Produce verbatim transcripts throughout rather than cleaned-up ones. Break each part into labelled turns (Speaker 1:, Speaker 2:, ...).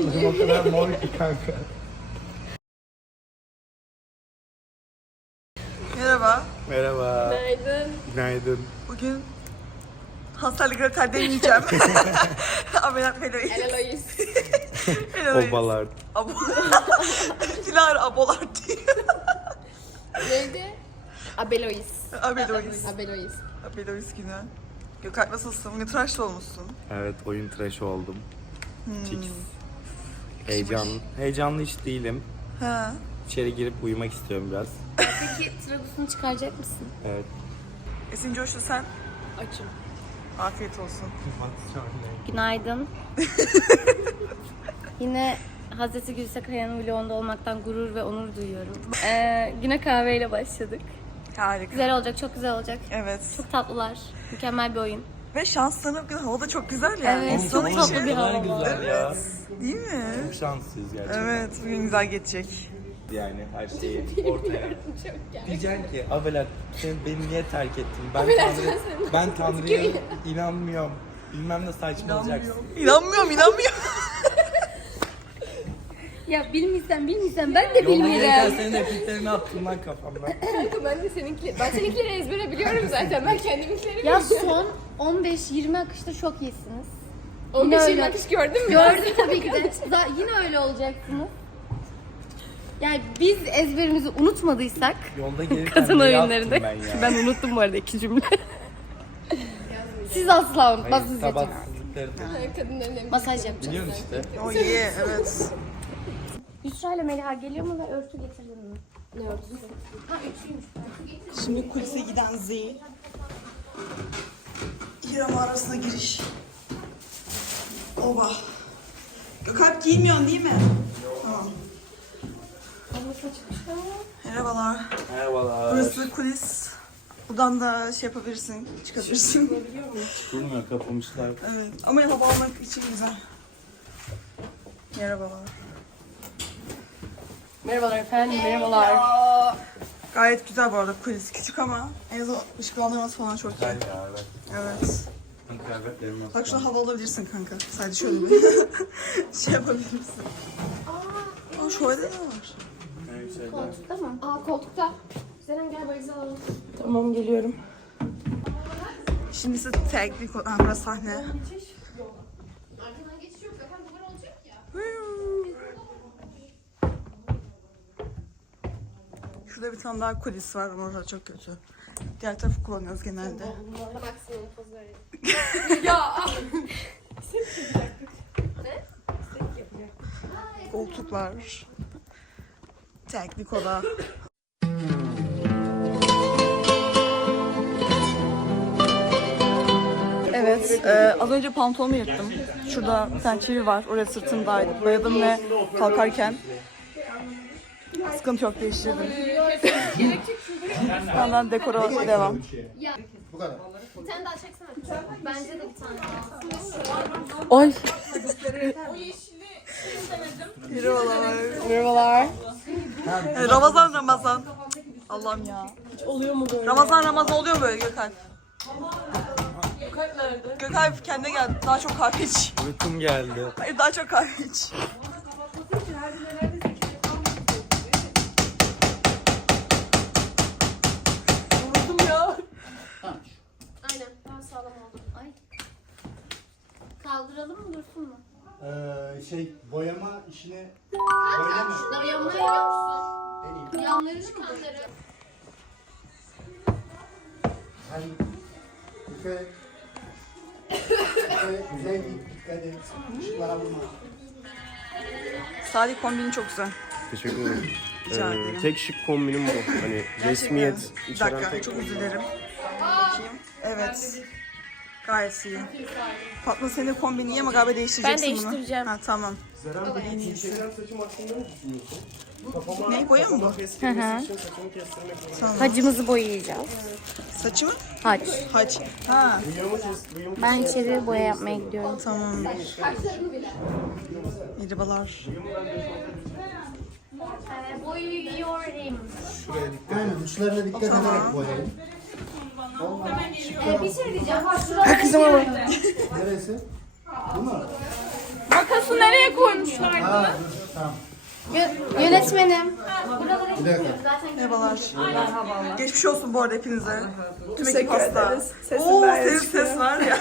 Speaker 1: Yanaklarım o kadar mor ki kanka.
Speaker 2: Merhaba.
Speaker 1: Merhaba.
Speaker 3: Günaydın.
Speaker 1: Günaydın.
Speaker 2: Bugün hastalıkları terdeneyeceğim. Ameliyat Belois.
Speaker 3: Elois.
Speaker 1: Obalar.
Speaker 2: Abo. Dilara abolar diyor.
Speaker 3: Neydi? Abelois.
Speaker 2: Abelois.
Speaker 3: Abelois.
Speaker 2: Abelois günü. Gökalp nasılsın? Bugün tıraşlı olmuşsun.
Speaker 1: Evet, oyun tıraşı oldum.
Speaker 2: Hmm.
Speaker 1: Fix. Heyecanlı. Heyecanlı hiç değilim.
Speaker 2: Ha.
Speaker 1: İçeri girip uyumak istiyorum biraz.
Speaker 3: Peki trabzonu çıkaracak mısın?
Speaker 1: Evet.
Speaker 2: Esin Coşlu sen?
Speaker 3: Açım.
Speaker 2: Afiyet olsun.
Speaker 4: Günaydın. Yine Hazreti Gülse Kaya'nın vlogunda olmaktan gurur ve onur duyuyorum. Ee, güne kahveyle başladık.
Speaker 2: Harika.
Speaker 4: Güzel olacak, çok güzel olacak.
Speaker 2: Evet.
Speaker 4: Çok tatlılar. Mükemmel bir oyun.
Speaker 2: Ve şanslarına bugün hava da çok güzel yani.
Speaker 4: Evet,
Speaker 2: İnsanın
Speaker 4: çok tatlı
Speaker 2: içi-
Speaker 4: bir hava var.
Speaker 1: güzel ya.
Speaker 2: Değil mi?
Speaker 1: Çok şanslıyız gerçekten.
Speaker 2: Evet, bugün güzel geçecek.
Speaker 1: Yani her şeyi ortaya. Diyeceksin ki Abelat sen beni niye terk ettin? Ben
Speaker 3: Abelat,
Speaker 1: Tanrı,
Speaker 3: ben seni-
Speaker 1: ben Tanrı'ya inanmıyorum. Bilmem ne saçmalayacaksın.
Speaker 2: İnanmıyorum, inanmıyorum.
Speaker 4: Ya bilmiyorsan bilmiyorsan ben de
Speaker 1: Yolda gelirken
Speaker 4: bilmiyorum.
Speaker 1: senin repliklerini attım lan kafamdan.
Speaker 3: Kanka ben de seninkileri, ben seninkileri ezbere biliyorum zaten. Ben kendiminkileri
Speaker 4: Ya
Speaker 3: biliyorum.
Speaker 4: son on beş yirmi akışta çok iyisiniz.
Speaker 3: on beş
Speaker 4: öyle.
Speaker 3: yirmi akış gördün mü?
Speaker 4: Gördüm tabii ki de. Daha yine öyle olacaksınız. Yani biz ezberimizi unutmadıysak
Speaker 1: Yolda gelirken
Speaker 4: kadın
Speaker 1: ne
Speaker 4: oyunlarında.
Speaker 1: yaptım ben ya?
Speaker 4: Ben unuttum bu arada iki cümle. Siz asla
Speaker 1: Hayır,
Speaker 4: unutmazsınız.
Speaker 1: sabahtsızlıkları da.
Speaker 3: Kadınların en
Speaker 4: Masaj yapacağız.
Speaker 1: Biliyorsun işte.
Speaker 2: Oh yeah, evet.
Speaker 4: Yusra ile Meliha geliyor mu ve örtü getirdin mi?
Speaker 3: Ne örtüsü?
Speaker 4: Ha üçüymüş.
Speaker 2: Şimdi kulise giden Z. Hira mağarasına giriş. Oba. Gökalp giymiyorsun değil mi? Tamam. Merhabalar.
Speaker 1: Merhabalar.
Speaker 2: Burası kulis. Buradan da şey yapabilirsin, çıkabilirsin.
Speaker 1: Durmuyor, kapamışlar.
Speaker 2: Evet, ama hava almak için güzel. Merhabalar.
Speaker 4: Merhabalar efendim, merhabalar.
Speaker 2: Gayet güzel bu arada kulis. Küçük ama en azından ışıklandırması falan çok iyi.
Speaker 1: Güzel ya, evet.
Speaker 2: Evet.
Speaker 1: Ben kıyafetlerimi
Speaker 2: Bak şuna hava alabilirsin kanka. Sadece şöyle bir şey yapabilirsin. Aa, şöyle de var.
Speaker 1: Evet, şeyler.
Speaker 4: Koltukta mı?
Speaker 3: Aa koltukta. Zeren gel valizi alalım.
Speaker 2: Tamam, geliyorum. Şimdi size teknik olan ha, burası sahne.
Speaker 3: Arkadan geçiş yok. Zaten duvar olacak ya.
Speaker 2: Şurada bir tane daha kulis var ama orada çok kötü. Diğer tarafı kullanıyoruz genelde.
Speaker 3: Maksimum poz verelim. Ya.
Speaker 2: Koltuklar. Teknik oda. Evet, e, az önce pantolonumu yırttım. Şurada bir tane çivi var, oraya sırtımdaydı. Boyadım ve kalkarken sıkıntı yok, değiştirdim. Yandan dekora devam.
Speaker 3: Ya. Bir tane daha çeksene. Bence de bir tane daha.
Speaker 2: Oy! Merhabalar. Merhabalar. E, Ramazan Ramazan. Allah'ım ya. Hiç oluyor mu böyle? Ramazan Ramazan oluyor mu böyle Gökalp? Gökalp nerede? Gökalp kendine gel. Daha çok kahve iç.
Speaker 1: Uykum geldi.
Speaker 2: Hayır, daha çok kahve iç. Yoruldum ya.
Speaker 3: Aynen. Daha sağlam oldu.
Speaker 4: Ay. Kaldıralım mı dursun mu?
Speaker 5: Ee, şey boyama işine
Speaker 3: Kanka şunları yanına biliyor musun? Yanlarını mı? Kanları.
Speaker 5: hani dikkat et. Dikkat et, güzel git, dikkat et. Işıklara vurma.
Speaker 2: Salih kombini çok güzel.
Speaker 6: Teşekkür ederim.
Speaker 2: Rica
Speaker 6: Ee,
Speaker 2: ederim.
Speaker 6: tek şık kombinim bu. Hani resmiyet
Speaker 2: Bir
Speaker 6: içeren
Speaker 2: dakika,
Speaker 6: tek
Speaker 2: çok
Speaker 6: kombinim.
Speaker 2: özür dilerim. Bakayım. Evet. Gayet iyi. Fatma senin kombini iyi ama galiba değiştireceksin
Speaker 4: Ben
Speaker 2: bunu.
Speaker 4: değiştireceğim.
Speaker 2: Ha, tamam.
Speaker 6: Çevrem saçım hakkında ne düşünüyorsun?
Speaker 2: Ne, boya mı bu?
Speaker 4: Hı hı.
Speaker 6: Saçımı kestirmek
Speaker 2: Tamam.
Speaker 4: Hacımızı boyayacağız.
Speaker 2: Saçı mı?
Speaker 4: Hac.
Speaker 2: Haç. Ha,
Speaker 4: Ben içeri boya yapmaya gidiyorum.
Speaker 2: tamam. Merhabalar.
Speaker 4: Boyuyorum.
Speaker 5: Aynen uçlarına dikkat ederek boyayın.
Speaker 4: Bir şey diyeceğim.
Speaker 2: Kızıma bak.
Speaker 5: Neresi? Bu mu?
Speaker 4: Makası nereye koymuşlar
Speaker 5: Tamam.
Speaker 4: Yö- yönetmenim.
Speaker 5: Bir dakika.
Speaker 2: Merhabalar. Merhabalar. Geçmiş olsun bu arada hepinize. Tüm ekip hasta. Oo, senin ses var ya.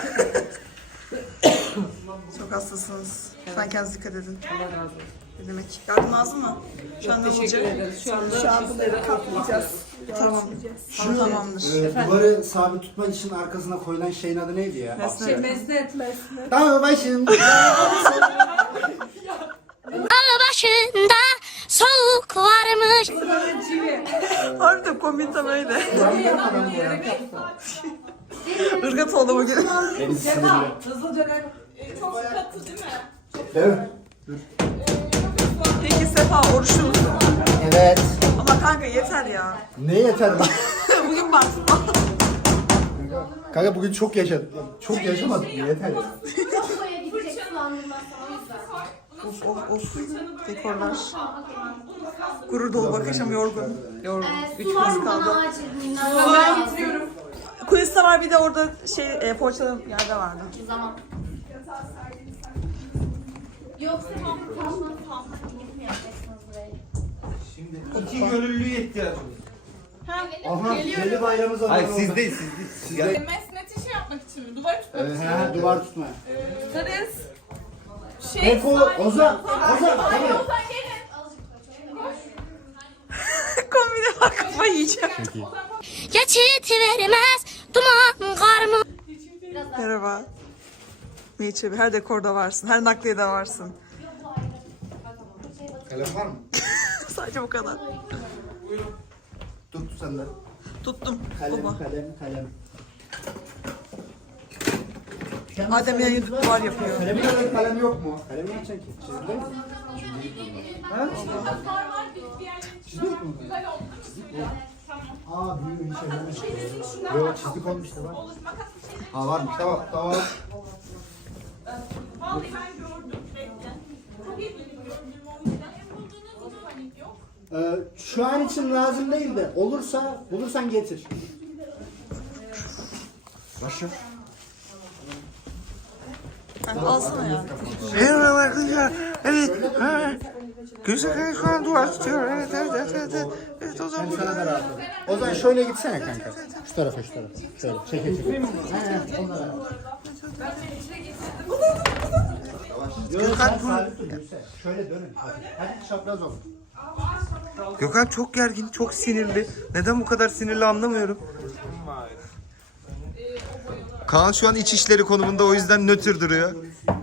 Speaker 2: Çok hastasınız. Lütfen kendinize dikkat edin. Ne demek? Yardım lazım mı? Şu an ne olacak?
Speaker 7: Şu anda şu an bunları kaplayacağız.
Speaker 2: Tamam.
Speaker 5: Şu
Speaker 2: Tamamdır.
Speaker 5: e, duvarı sabit tutmak için arkasına koyulan şeyin adı neydi ya?
Speaker 2: Mesne.
Speaker 7: Mesnet, mesnet.
Speaker 5: Tamam başım.
Speaker 8: başında soğuk varmış.
Speaker 2: Harbiden kombin tam öyle. Irgat oldu bugün.
Speaker 7: Hızlı dönem. Çok katı değil mi?
Speaker 5: Değil mi?
Speaker 2: Peki Sefa oruçlu musun?
Speaker 5: Evet.
Speaker 2: Ama kanka yeter ya.
Speaker 5: Ne yeter lan?
Speaker 2: Bugün baktım.
Speaker 5: Kanka bugün çok yaşadım. Çok yaşamadım. Yeter ya.
Speaker 4: Koya gidecek sulandırmazsan o yüzden.
Speaker 2: Of of of. Dekorlar. Gurur dolu bak akşam yorgun. Yorgun.
Speaker 4: Ee,
Speaker 2: Üç
Speaker 4: su var
Speaker 2: kuruş
Speaker 4: mı
Speaker 2: kaldı.
Speaker 4: bana acil minnak? Ben getiriyorum.
Speaker 2: Kuliste var bir de orada şey e, poğaçalı yerde vardı.
Speaker 4: Zaman. Yoksa ben kalmam kalmam gidip mi yapacaksınız burayı?
Speaker 1: Şimdi iki gönüllüye ihtiyacımız.
Speaker 5: Aha belli bayramı zamanı
Speaker 1: Hayır
Speaker 5: oldu.
Speaker 1: siz değil siz değil. Siz gel.
Speaker 7: Mesnet işi yapmak için mi? Duvar tutmak
Speaker 5: Evet,
Speaker 7: için
Speaker 5: he,
Speaker 7: mi?
Speaker 5: duvar tutma.
Speaker 7: Tutarız. Şey,
Speaker 5: Eko, Ozan, Ozan, hadi.
Speaker 7: Ozan gelin.
Speaker 2: Kombine bak kafayı yiyeceğim.
Speaker 8: Geçit vermez duman karnı.
Speaker 2: Merhaba. Meyçe her dekorda varsın. Her nakliyede varsın.
Speaker 5: Kalem var mı?
Speaker 2: Sadece bu kadar.
Speaker 5: Tut sen de.
Speaker 2: Tuttum.
Speaker 5: Kalem,
Speaker 2: Baba.
Speaker 5: kalem, kalem.
Speaker 2: Adem yayın var yapıyor.
Speaker 5: Kalemin önünde kalem yok mu? Kalemi geçen ki. Çizgiler mi? Ha? Çizdik mi? Çizdik mi? Aa büyüğü hiç ellemiş. Yok çizdik olmuş da var. Ha varmış tamam tamam.
Speaker 7: Vallahi ben gördüm bekle. Çok iyi benim gördüğüm o yüzden. Hem bulduğunuz gibi panik yok.
Speaker 5: Ee, şu an için lazım değil de olursa bulursan getir. Başım.
Speaker 2: Kanka alsana ya.
Speaker 1: Merhaba arkadaşlar. Evet. Güzel şu an duvar tutuyor. Evet evet evet evet. Evet, evet o zaman
Speaker 5: Ben sana beraber. O zaman şöyle gitsene kanka. Şu tarafa şu tarafa. Şöyle çeke çeke. He he onlara. Yok sen sabit dur Yüksel. Şöyle dönün. Hadi çapraz olun.
Speaker 1: Gökhan çok gergin, çok sinirli. Neden bu kadar sinirli anlamıyorum. Kaan şu an iç işleri konumunda o yüzden nötr duruyor.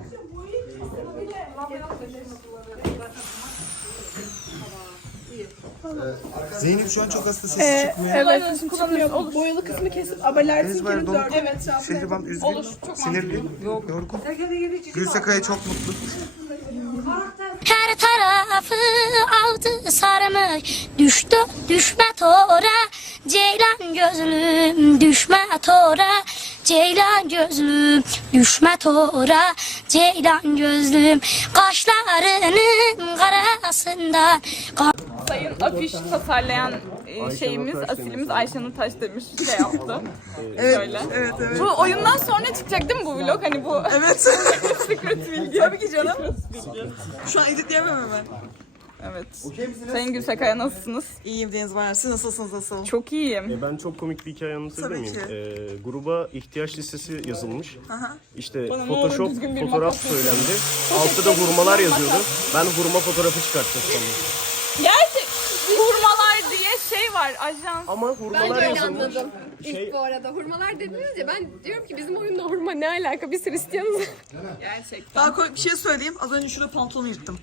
Speaker 1: Zeynep şu an çok hasta sesi çıkmıyor.
Speaker 7: Evet, sesim çıkmıyor. Boyalı kısmı kesip abeler
Speaker 1: Ezber
Speaker 7: silkeli
Speaker 1: dolu.
Speaker 7: dört. Evet,
Speaker 1: Şehriban üzgün, sinirli, yorgun. Gülsekaya çok mutlu.
Speaker 8: Her tarafı aldı sarmış. Düştü düşme tora. Ceylan gözlüm düşme tora. Ceylan gözlüm düşme tora. Ceylan gözlüm kaşlarının karasından.
Speaker 7: Sayın afiş tasarlayan e, şeyimiz, asilimiz Ayşenur Taş demiş şey yaptı.
Speaker 2: Evet,
Speaker 7: Böyle.
Speaker 2: evet, evet.
Speaker 7: Bu oyundan sonra çıkacak değil mi bu vlog? Hani bu
Speaker 2: Evet.
Speaker 7: secret bilgi.
Speaker 2: Tabii ki canım. Şu an editleyemem hemen.
Speaker 7: Evet. Sayın Gülsekaya nasılsınız?
Speaker 2: İyiyim Deniz Bayar. Siz nasılsınız nasıl?
Speaker 7: Çok iyiyim.
Speaker 6: E, Ben çok komik bir hikaye anlatabilir
Speaker 2: Tabii
Speaker 6: miyim?
Speaker 2: ki.
Speaker 6: E, gruba ihtiyaç listesi yazılmış. İşte
Speaker 7: Bana ne olur
Speaker 6: Photoshop
Speaker 7: düzgün bir
Speaker 6: fotoğraf
Speaker 7: makas
Speaker 6: söylendi. Altta da hurmalar yazıyordu. Ben hurma fotoğrafı çıkartacağım sandım.
Speaker 7: Gerçek hurmalar diye şey var ajans.
Speaker 6: Ama hurmalar yazılmış. Şey,
Speaker 9: İlk bu arada hurmalar dediniz ya ben diyorum ki bizim oyunla hurma ne alaka biz Hristiyanız.
Speaker 7: Gerçekten.
Speaker 2: Daha komik bir şey söyleyeyim. Az önce şurada pantolonu yırttım.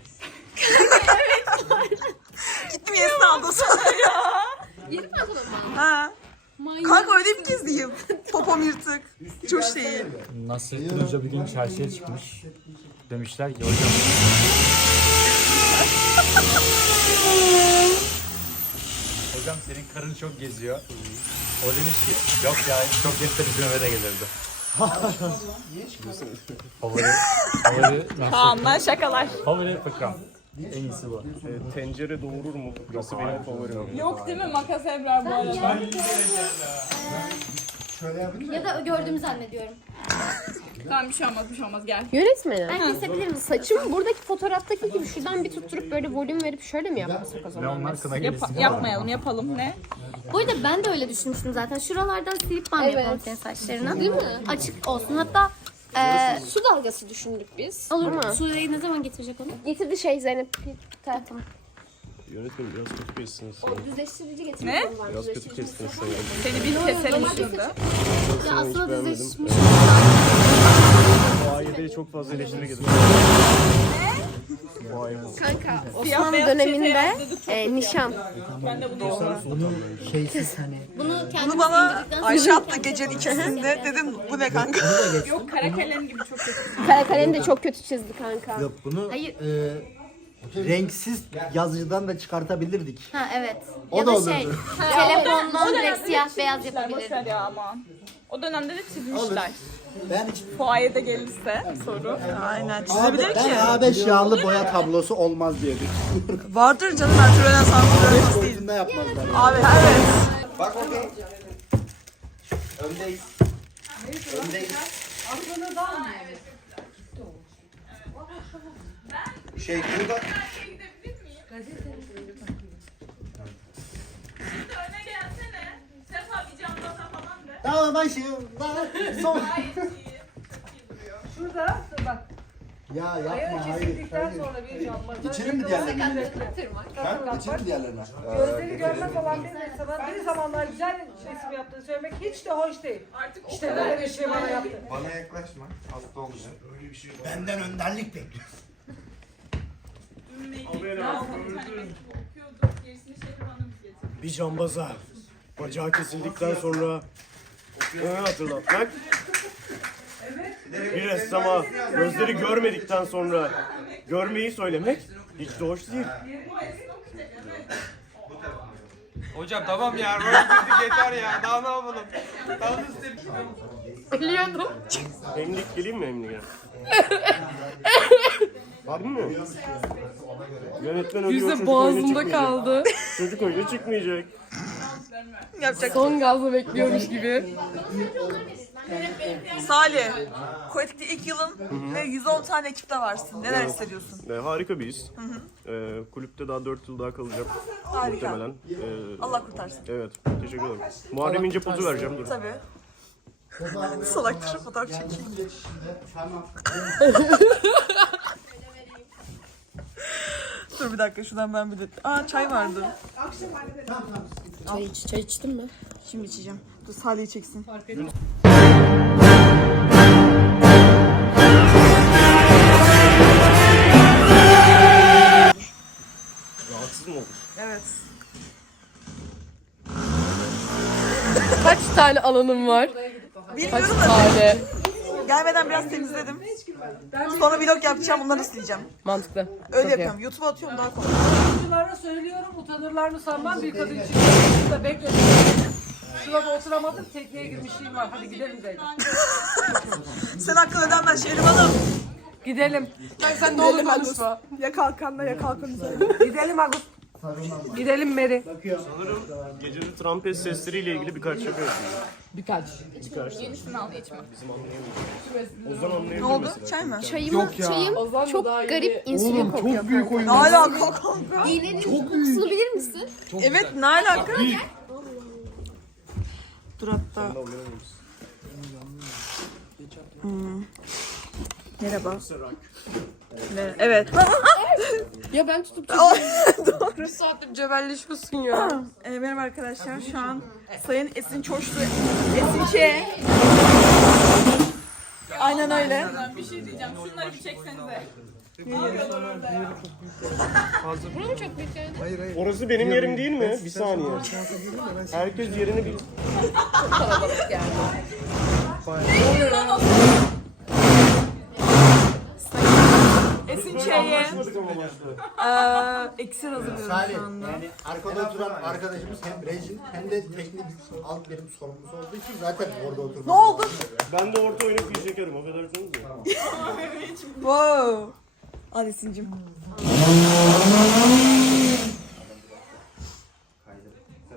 Speaker 2: Gittim yenisini aldım sana ya.
Speaker 9: Yeni pantolon mu?
Speaker 2: Ha. Kanka öyle bir kez diyeyim. Popom yırtık. Hiç hoş değil.
Speaker 10: Nasrettin Hoca bir gün çarşıya çıkmış. Demişler ki hocam Hocam senin karın çok geziyor. O demiş ki yok ya çok gezse bizim eve de gelirdi. favori, favori,
Speaker 7: Kaan'dan şakalar.
Speaker 10: favori fıkram. En iyisi bu.
Speaker 6: e, tencere doğurur mu? Burası benim favorim.
Speaker 7: Yok değil mi makas Ebrar bu arada?
Speaker 5: Şöyle yapınca.
Speaker 4: Ya da gördüğümü zannediyorum.
Speaker 7: Tamam bir şey olmaz bir şey olmaz gel.
Speaker 9: Yönetmenim.
Speaker 4: Ben kesebilir miyim?
Speaker 9: Saçımı buradaki fotoğraftaki gibi şuradan bir tutturup böyle volüm verip şöyle mi yapmasak o
Speaker 10: Ve
Speaker 9: zaman?
Speaker 10: onlar kına
Speaker 7: Yap-
Speaker 10: gelirsin.
Speaker 7: yapmayalım yapalım ne?
Speaker 4: Bu arada ben de öyle düşünmüştüm zaten. Şuralardan silip bam
Speaker 9: Evet.
Speaker 4: yapalım senin saçlarına. Değil mi? Açık olsun. Hatta eee
Speaker 9: Su dalgası düşündük biz.
Speaker 4: olur
Speaker 9: Ama
Speaker 4: Sude'yi ne zaman getirecek onu?
Speaker 9: getirdi şey Zeynep.
Speaker 4: Tamam.
Speaker 6: Yönetmenim biraz kötü kestiniz.
Speaker 9: Düzleştirici getirdi.
Speaker 7: Ne?
Speaker 6: Biraz kötü kestiniz sanırım.
Speaker 7: Seni bir keselim şimdi.
Speaker 4: Ya aslında
Speaker 6: beğenmedim.
Speaker 4: düzleşmiş.
Speaker 6: Bu ayede çok fazla eleştiri getirdim. Bu ay bu.
Speaker 9: Kanka
Speaker 7: Siyah
Speaker 9: Osmanlı
Speaker 7: beyaz
Speaker 9: döneminde
Speaker 7: çete
Speaker 9: e, nişan.
Speaker 7: Ben de bunu yolladım.
Speaker 5: Bunu şeysiz hani.
Speaker 4: Bunu kendimiz
Speaker 2: Bunu bana
Speaker 4: indirdikten sonra-
Speaker 2: Ayşe attı gecenin ikisinde. Dedim bu ne kanka?
Speaker 7: Yok kara kalem gibi çok kötü.
Speaker 9: Kara kalem de çok kötü çizdi kanka.
Speaker 5: Yok bunu
Speaker 4: Hayır.
Speaker 5: e, renksiz yazıcıdan da çıkartabilirdik.
Speaker 4: Ha evet.
Speaker 5: O
Speaker 4: ya
Speaker 5: da
Speaker 4: da
Speaker 5: olurdu.
Speaker 4: şey, telefondan direkt siyah beyaz yapabilir.
Speaker 7: Boşver ya aman. O dönemde de çizmişler.
Speaker 5: Ben hiç
Speaker 7: Fuayede gelirse soru.
Speaker 2: Aynen çizebilir
Speaker 5: ben
Speaker 2: ki.
Speaker 5: A beş yağlı boya tablosu olmaz diye düşünüyorum.
Speaker 2: Vardır canım ben Rönesans Rönesans değil.
Speaker 5: Yüzünde yapmazlar.
Speaker 2: Abi evet.
Speaker 5: Bak okey. Öndeyiz. Öndeyiz. Şey burada.
Speaker 7: Öne gelsene. Sefa bir camlata falan de.
Speaker 5: Tamam ben şey daha son.
Speaker 11: Şurada bak.
Speaker 5: Ya yapma hayır.
Speaker 11: Kesildikten sonra bir cambaz.
Speaker 5: İçelim mi diğerlerine? Ha? İçelim mi diğerlerine?
Speaker 11: Gözleri görmez olan bir insana bir zamanlar güzel resim yaptığını söylemek hiç de hoş değil.
Speaker 7: Artık
Speaker 11: İşte böyle bir şey bana yaptı.
Speaker 5: Bana yaklaşma. Hasta olacak. Benden önderlik bekliyor.
Speaker 6: Bir cambaza bacağı kesildikten sonra ne hatırlatmak? Bir ressama gözleri görmedikten sonra görmeyi söylemek hiç de hoş değil.
Speaker 1: Hocam tamam ya. Rol girdik yeter ya. Daha ne yapalım? Daha ne
Speaker 9: Biliyordum.
Speaker 6: Emlik geleyim mi emliğe? Harbi mi? Yönetmen ölüyor, çocuk oyuna çıkmayacak.
Speaker 9: kaldı.
Speaker 6: Çocuk oyuna çıkmayacak.
Speaker 2: Yapacak.
Speaker 9: Son gazla bekliyormuş gibi.
Speaker 2: Salih. Koetik'te ilk yılın ve yüz on tane ekipte varsın. Neler hissediyorsun?
Speaker 6: Ee, harika bir his. Ee, kulüpte daha dört yıl daha kalacağım.
Speaker 2: Harika.
Speaker 6: Muhtemelen. Ee,
Speaker 2: Allah kurtarsın.
Speaker 6: Evet, teşekkür ederim. Muharrem İnce pozu vereceğim, dur.
Speaker 2: Tabii. Salaktır fotoğraf çekeyim.
Speaker 5: Tamam.
Speaker 2: Dur bir dakika şuradan ben bir de... Aa çay vardı.
Speaker 9: Çay, iç, çay içtin mi?
Speaker 2: Şimdi içeceğim. Dur Salih'i çeksin.
Speaker 6: Rahatsız mı olur?
Speaker 2: Evet.
Speaker 9: Kaç tane alanım var? Kaç
Speaker 2: Bilmiyorum da
Speaker 9: tane?
Speaker 2: gelmeden biraz temizledim. Sonra vlog yapacağım onları sileceğim.
Speaker 9: Mantıklı.
Speaker 2: Öyle
Speaker 9: Çok iyi.
Speaker 2: yapıyorum. YouTube'a atıyorum daha kolay.
Speaker 11: Oyunculara söylüyorum utanırlar mı sanmam bir kadın için. Burada bekliyorum. Şurada oturamadım tekneye girmişliğim var. Hadi gidelim Zeynep.
Speaker 2: Sen hakkın ödenmez Şehrim Hanım.
Speaker 11: Gidelim.
Speaker 2: Sen, sen ne olur konuşma. Ya kalkanla ya kalkan üzerine.
Speaker 11: Gidelim Agus. Gidelim Meri.
Speaker 6: Sanırım gecenin trompet sesleriyle ilgili birkaç şaka yapıyor.
Speaker 11: Birkaç.
Speaker 7: Yenisini al içme.
Speaker 6: Bizim anlayamayacağız. Ozan anlayabilir
Speaker 2: Ne oldu?
Speaker 6: mesela.
Speaker 2: Çay mı?
Speaker 9: Çayımı, çayım çok garip insülin kokuyor.
Speaker 5: Çok büyük oyun.
Speaker 2: Ne alaka kanka?
Speaker 4: İğnenin kokusunu bilir misin?
Speaker 2: Evet ne alaka? Dur hatta. Hmm. Merhaba. Ne? Evet.
Speaker 9: Ya ben tutup
Speaker 2: Doğru.
Speaker 9: saattir cebelleşiyorsun ya.
Speaker 2: E, merhaba arkadaşlar. Şu an Sayın Esin Çoşlu Esin Ç. Aynen öyle.
Speaker 7: Bir şey diyeceğim. Şunları bir çeksenize.
Speaker 9: Bunu mu çok büyük yani?
Speaker 6: Orası benim yerim değil mi? Bir saniye. Herkes yerini bil.
Speaker 9: Kalabalık yani.
Speaker 2: Esin Ç'ye
Speaker 6: Başladık ama başta.
Speaker 2: eee eksir hazırlıyorum
Speaker 5: Salih,
Speaker 2: şu anda.
Speaker 5: yani arkada oturan arkadaşımız hem rejim hem de teknik alt birim sorumlusu olduğu için zaten orada oturuyor.
Speaker 2: Ne oldu?
Speaker 6: Ben de orta oynayıp bir çekerim. Affedersiniz de.
Speaker 2: Wow. Hadi Esin'cim.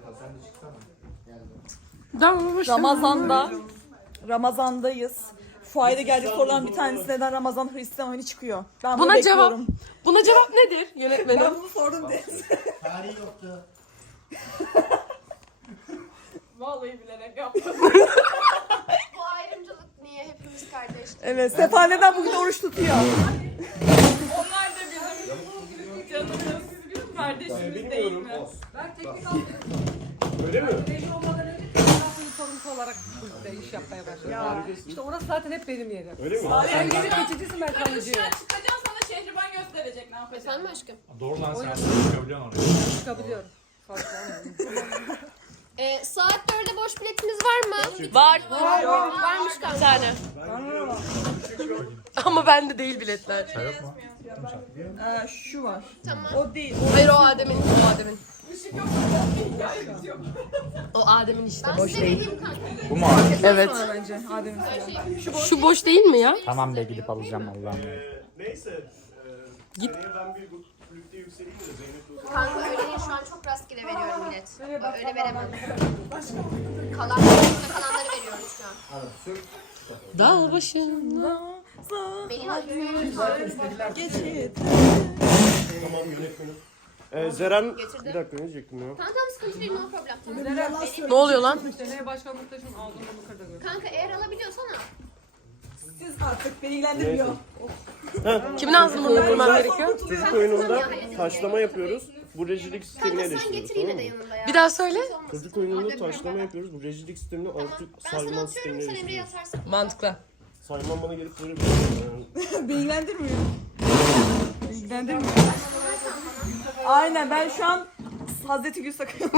Speaker 2: Ramazan'da Ramazan'dayız. fuayda geldik sorulan bir tanesi neden Ramazan Hristiyan oyunu çıkıyor. Ben bunu
Speaker 9: Buna cevap,
Speaker 2: bekliyorum.
Speaker 9: buna cevap nedir yönetmenim?
Speaker 2: Ben bunu sordum diye.
Speaker 5: Tarihi yoktu.
Speaker 7: Vallahi bilerek yaptım.
Speaker 3: Bu ayrımcılık niye hepimiz kardeş?
Speaker 2: Evet, Sefa neden bugün oruç tutuyor?
Speaker 7: Onlar da bizim canımız, kardeşimiz değil mi?
Speaker 11: Ben teknik aldım.
Speaker 6: Öyle mi?
Speaker 11: Belli olmadan önce teknik aldım sorumlusu olarak kulüpte iş yapmaya başladım. İşte orası zaten hep benim yerim.
Speaker 6: Öyle mi?
Speaker 11: Sen gelip geçicisin, ben kalıcıyım.
Speaker 7: Dışarı çıkacağım sana şehriban gösterecek ne yapacağım.
Speaker 3: Sen mi aşkım?
Speaker 10: Doğru lan sen aslında çıkabiliyorsun oraya.
Speaker 11: Çıkabiliyorum.
Speaker 3: Ee, saat dörde boş biletimiz var mı?
Speaker 9: Var.
Speaker 3: Varmış
Speaker 9: Bir
Speaker 3: kanka.
Speaker 9: tane. Ama bende değil biletler.
Speaker 10: Çay yok mu?
Speaker 2: Ee, şu var.
Speaker 3: Tamam.
Speaker 2: O değil.
Speaker 9: Hayır o Adem'in, o Adem'in. O Adem'in işte
Speaker 3: Ben
Speaker 9: boş
Speaker 3: size
Speaker 9: değil.
Speaker 3: vereyim kanka.
Speaker 10: Bu mu abi?
Speaker 9: Evet.
Speaker 2: Bence Adem'in falan.
Speaker 9: Şu boş değil mi ya?
Speaker 10: Tamam be gidip alacağım Allah'ım.
Speaker 6: Ee, neyse. E, Git. Ben bir kulüpte yükseleyim de Zeynep de
Speaker 3: Kanka öyle değil, şu an çok rastgele veriyorum bilet. Öyle veremem. Kalan, burada kalanları veriyoruz şu an.
Speaker 9: Dağ başında.
Speaker 3: Beni hatırlıyor.
Speaker 2: Geçit.
Speaker 6: Tamam yönetmenim. Ee, Zeren,
Speaker 3: Getirdim.
Speaker 6: bir dakika ne diyecektim ya?
Speaker 3: Tamam tamam, sıkıntı değil, no problem.
Speaker 9: Ne oluyor lan?
Speaker 11: Seneye başkanlıkta şunu aldım bunu kırdım.
Speaker 3: Kanka eğer alabiliyorsan al.
Speaker 2: Siz artık beni ilgilendirmiyor.
Speaker 9: Kimin ağzını bunu kırmam gerekiyor?
Speaker 6: Çocuk oyununda taşlama yapıyoruz. Bu rejilik sistemini
Speaker 3: Kanka sen
Speaker 6: eleştiriyoruz,
Speaker 3: getir
Speaker 6: tamam
Speaker 3: yine de
Speaker 6: mı?
Speaker 3: yanında ya.
Speaker 9: Bir daha söyle.
Speaker 6: Çocuk oyununda taşlama yapıyoruz. Bu rejilik sistemini artık
Speaker 3: Ben sana
Speaker 6: sayman
Speaker 3: atıyorum,
Speaker 6: sistemine
Speaker 3: sen Emre'ye
Speaker 6: eleştiriyoruz.
Speaker 3: atarsın.
Speaker 9: Mantıklı.
Speaker 6: Sayman bana gelip böyle bir
Speaker 2: Beni ilgilendirmiyor. İlgilendirmiyor. Aynen, ben şu an Hazreti Gül Sakay'ım.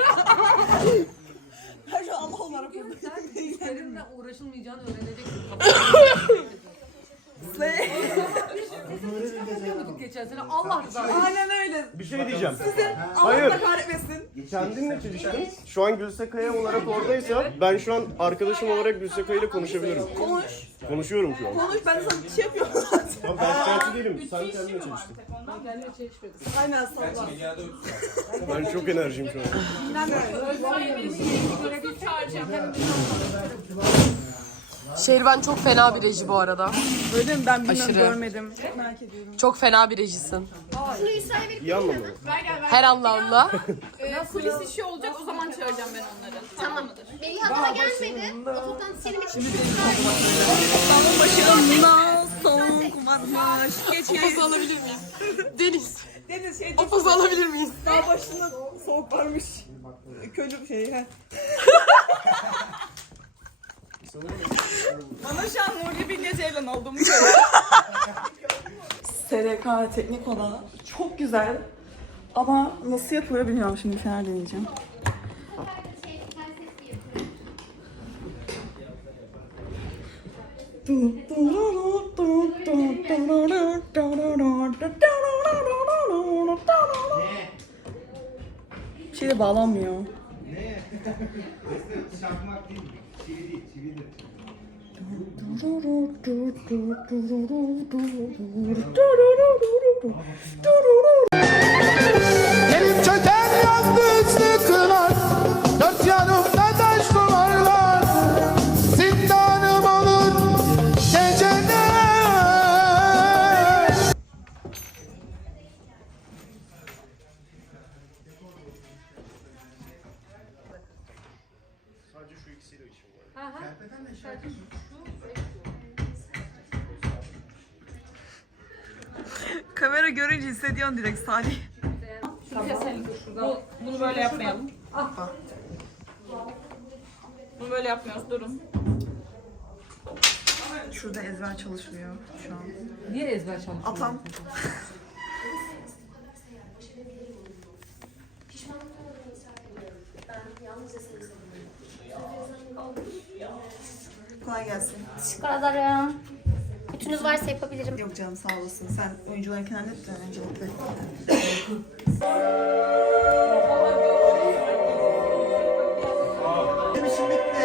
Speaker 2: Ben şu an Allah olarak buradayım.
Speaker 11: Sen işlerinle uğraşılmayacağını öğreneceksin. Yapıyorduk geçen sene, Allah rızası.
Speaker 2: Aynen öyle.
Speaker 6: Bir şey diyeceğim.
Speaker 2: Allah
Speaker 6: Hayır.
Speaker 2: da kahretmesin.
Speaker 6: Kendinle çeliştin. Şu an Gülsekaya olarak oradaysa ben şu an arkadaşım olarak Gülsekaya ile konuşabilirim.
Speaker 2: Konuş.
Speaker 6: Konuşuyorum şu an.
Speaker 2: Konuş, ben de sana bir şey yapıyorum zaten.
Speaker 6: Ya ben şikayetçi değilim. Sen kendine çeliştin.
Speaker 11: Kendime çelişmedim.
Speaker 2: Aynen salla.
Speaker 6: Ben çok enerjiyim şu an.
Speaker 9: Şehriban çok fena bir reji bu arada.
Speaker 2: Öyle mi? Ben bilmiyorum,
Speaker 9: Aşırı.
Speaker 2: görmedim. Çok merak ediyorum.
Speaker 9: Çok fena bir rejisin.
Speaker 3: Şunu İsa'ya verip
Speaker 6: İyi anlamda.
Speaker 9: Her anlamda.
Speaker 7: Ee, kulis işi olacak o zaman çağıracağım ben onları.
Speaker 3: tamam. Melih daha gelmedi. O toplantı senin için.
Speaker 2: Dağın başında soğuk varmış. Geç
Speaker 9: O pozu alabilir miyiz? Deniz.
Speaker 2: Deniz şey
Speaker 9: O pozu alabilir miyiz?
Speaker 2: dağ başında soğuk varmış. Köylü bir şey. He. Bana şu an Nuri Bilge Ceylan olduğumu söyle. S R K teknik olanı çok güzel. Ama nasıl yapıyor bilmiyorum, şimdi fener deneyeceğim. Bir şey de bağlanmıyor.
Speaker 5: Çakmak değil, çivi değil, çividir.
Speaker 1: Benim çöten yalnızlıklar, dört yanımda taş duvarlar, zindanım olur geceler.
Speaker 6: Sadece şu ikisiyle işim var.
Speaker 2: Kamera görünce hissediyorsun direkt Salih.
Speaker 7: Bu, bunu böyle yapmayalım. Bunu böyle yapmıyoruz, durun.
Speaker 2: Şurada ezber çalışmıyor şu an.
Speaker 11: Niye ezber çalışıyorsun?
Speaker 2: Atam. Kolay gelsin.
Speaker 3: Teşekkür ederim. Bütünüz varsa yapabilirim.
Speaker 2: Yok canım, sağ olasın. Sen oyuncuların kenarında tut öncelikle.
Speaker 5: Benim işim bitti.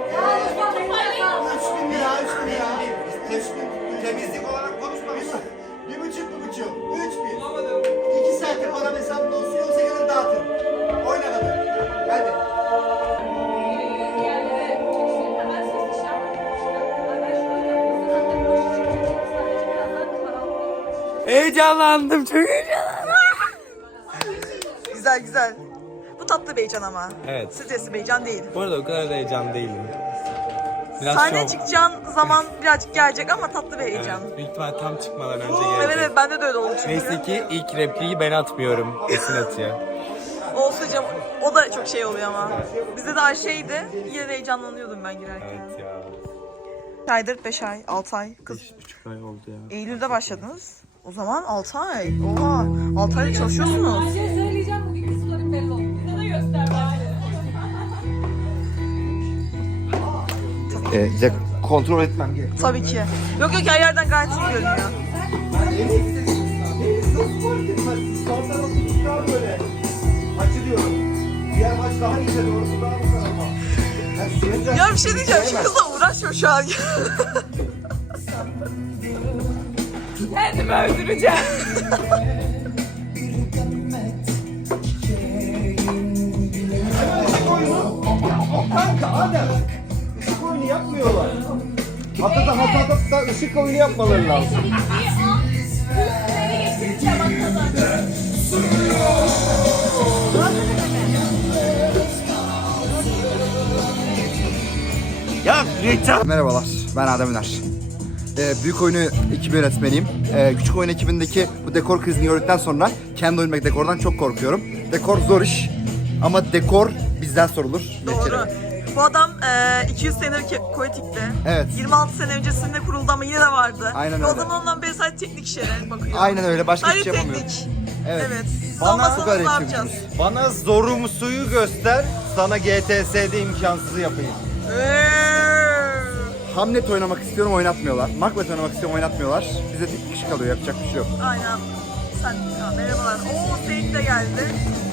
Speaker 5: Üç bin lira, üç bin lira. Üç bin. Temizlik olarak konuşmamışlar. Bir buçuk, bir buçuk. Üç bin. İki saatte para hesabında olsun, yoksa gelir dağıtırım. Oyna kadar. Hadi.
Speaker 2: heyecanlandım. Çok heyecanlandım. Güzel güzel. Bu tatlı bir heyecan ama.
Speaker 1: Evet.
Speaker 2: Stresli bir heyecan değil.
Speaker 1: Bu arada o kadar da heyecan değilim. Biraz
Speaker 2: Sahneye
Speaker 1: şov.
Speaker 2: çıkacağın zaman birazcık gelecek ama tatlı bir heyecan.
Speaker 1: Evet, büyük ihtimal tam çıkmadan önce
Speaker 2: Evet
Speaker 1: gelecek.
Speaker 2: evet bende de öyle oldu çünkü.
Speaker 1: Neyse ki ilk repliği ben atmıyorum. Esin atıyor.
Speaker 2: Olsun canım. O da çok şey oluyor ama. Bizde daha şeydi. Yine de heyecanlanıyordum ben girerken.
Speaker 1: Evet ya.
Speaker 2: beş aydır, beş ay, altı ay. Kız.
Speaker 1: beş buçuk ay oldu ya.
Speaker 2: Eylül'de başladınız. O zaman altı ay. Oha. altı ayda çalışıyorsunuz.
Speaker 11: Bir şey söyleyeceğim bugün kısımların belli oldu. Bize de göster bari.
Speaker 5: Ee, kontrol etmem gerek.
Speaker 2: Tabii ki. Yok yok her yerden gayet iyi görünüyor.
Speaker 5: Böyle açılıyorum. Diğer maç daha iyice doğrusu daha bu tarafa.
Speaker 2: Ya bir şey diyeceğim. Şu kızla uğraşma şu an.
Speaker 7: Kendimi öldüreceğim.
Speaker 5: Kanka Adem. Işık oyunu yapmıyorlar. Hatta da hatta da ışık oyunu yapmaları lazım.
Speaker 6: Ya reklam.
Speaker 5: Merhabalar, ben Adem Üner. Ee, büyük oyunu ekibi yönetmeniyim. Ee, küçük oyun ekibindeki bu dekor krizini gördükten sonra kendi oyunumdaki dekordan çok korkuyorum. Dekor zor iş ama dekor bizden sorulur.
Speaker 2: Doğru. Bu adam e, iki yüz senedir ke- Koetik'te.
Speaker 5: Evet.
Speaker 2: yirmi altı sene öncesinde kuruldu ama yine de vardı.
Speaker 5: Aynen
Speaker 2: Ve
Speaker 5: öyle.
Speaker 2: O zaman ondan beri sadece teknik işlere bakıyor.
Speaker 5: Aynen öyle, başka
Speaker 2: Sadece
Speaker 5: hiçbir şey yapamıyorum.
Speaker 2: teknik.
Speaker 5: Evet.
Speaker 2: Evet. Siz
Speaker 5: Bana
Speaker 2: olmasanız
Speaker 5: süper
Speaker 2: ne
Speaker 5: ekibimiz.
Speaker 2: yapacağız?
Speaker 10: Bana zorumusuyu göster, sana G T S'de imkansızı yapayım.
Speaker 2: Eee.
Speaker 5: Hamlet oynamak istiyorum, oynatmıyorlar. Macbeth oynamak istiyorum, oynatmıyorlar. Bize tek kişi kalıyor, yapacak bir şey yok.
Speaker 2: Aynen. Sen, ya, merhabalar. Oo, Seyit de geldi.